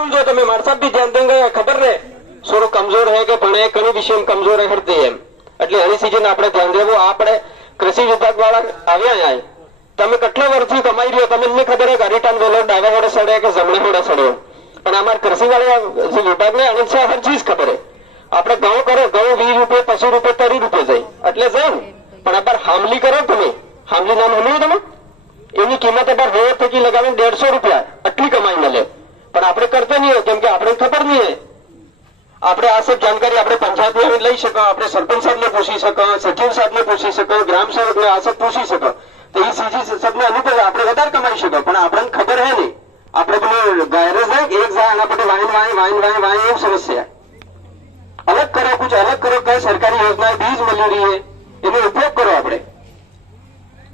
बिल्कुल जो તમે મારા સાહેબ भी ध्यान देंगे खबर रहे થોડો કમજોર है કે ભણે ઘણી વિષય કમજોર है હરતી એમ એટલે એની સીઝન આપણે ધ્યાન દેવું આપણે કૃષિ વિભાગ વાળા આવ્યા આય તમે કેટલા વર્ષથી કમાઈ રહ્યો તમને નહીં ખબર કે અરીટાન વેલો ડાવા હોડે સડે કે જમણે હોડે સડ્યો પણ અમાર કૃષિ વાળા જે વિભાગને આને છે હર ચીજ ખબર है આપણે ઘઉં કરો ઘઉં 20 રૂપિયા 25 રૂપિયા 30 રૂપિયા જાય એટલે જાય પણ અબાર હામલી કરો તમે હામલી નામ સાંભળ્યું તમે એની કિંમત અબાર રોડ થકી લગાવીને 150 રૂપિયા આટલી કમાઈ મળે પણ આપણે કરતા નહીં હોય કેમ કે આપણે ખબર નહીં હોય આપણે આ સબ જાણકારી આપણે પંચાયતમાં લઈ શકો આપણે સરપંચ સાહેબને પૂછી શકો સચિવ સાહેબને પૂછી શકો ગ્રામ સેવકને આ સબ પૂછી શકો તો એ સીધી સબને અનુભવ આપણે વધારે કમાઈ શકો પણ આપણને ખબર હે નહીં આપણે પેલું ગાયરે જાય એક જાય આના પર વાइन એમ સમસ્યા अलग करो कुछ अलग करो कई सरकारी योजना बीज मिली रही है इन्हें उपयोग करो આપણે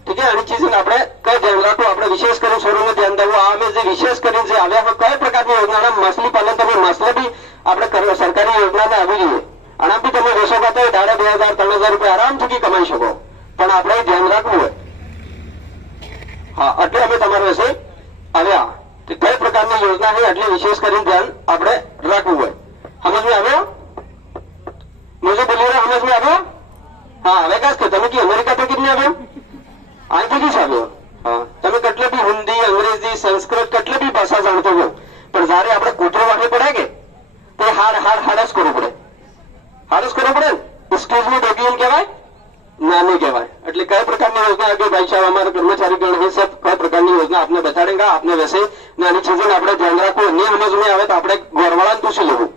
ठीक है अनेक चीजें આપણે કઈ ધ્યાન રાખો આપણે વિશેષ કરી છોરોને ધ્યાન દેવું આ અમે જે વિશેષ કરીને જે આવ્યા હોય કઈ પ્રકારની યોજના માછલી પાલન તમે માછલા બી આપણે કરો સરકારી યોજનામાં આવી જોઈએ આના બી તમે રોસો કરતા હોય દાડે 2000 3000 રૂપિયા આરામથી કમાઈ શકો પણ આપણે ધ્યાન રાખવું હોય હા એટલે અમે તમારા વિશે આવ્યા કે કઈ પ્રકારની યોજના છે એટલે વિશેષ કરીને ધ્યાન આપણે રાખવું હોય સમજ में આવ્યો मुझे बोलिए ना समझ में आ गया हाँ હવે કાશ કે તમે કે અમેરિકા તો कितने આવ્યો અહીંથી જ આવ્યો હા તમે કેટલે બી હિન્દી અંગ્રેજી સંસ્કૃત કેટલે બી ભાષા જાણતો હો પણ જ્યારે આપણે કૂતરો વાગે પડે કે તે હાડસ કરવું પડે સ્ટેજની ડોગી એમ કહેવાય ના નહીં કહેવાય એટલે કઈ પ્રકારની યોजना आगे भाई साहब हमारे कर्मचारी गण है सब कई प्रकार की योजना आपने बताड़ेगा आपने वैसे नानी चीजों આપણે ધ્યાન રાખવું નહીં સમજ में આવે તો આપણે ગોરવાળાને પૂછી લેવું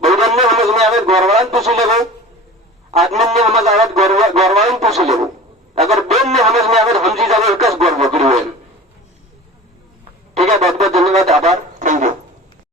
बहुजन ने समझ में आवे गौरवाळाने पूछी लेवो आदमी ने समझ आवे गौरवाळाने पूछी लेवो अगर बेन ने समझ में आवे समझी जावे एक ज गौरव करियो ठीक है बहुत बहुत धन्यवाद आभार थैंक यू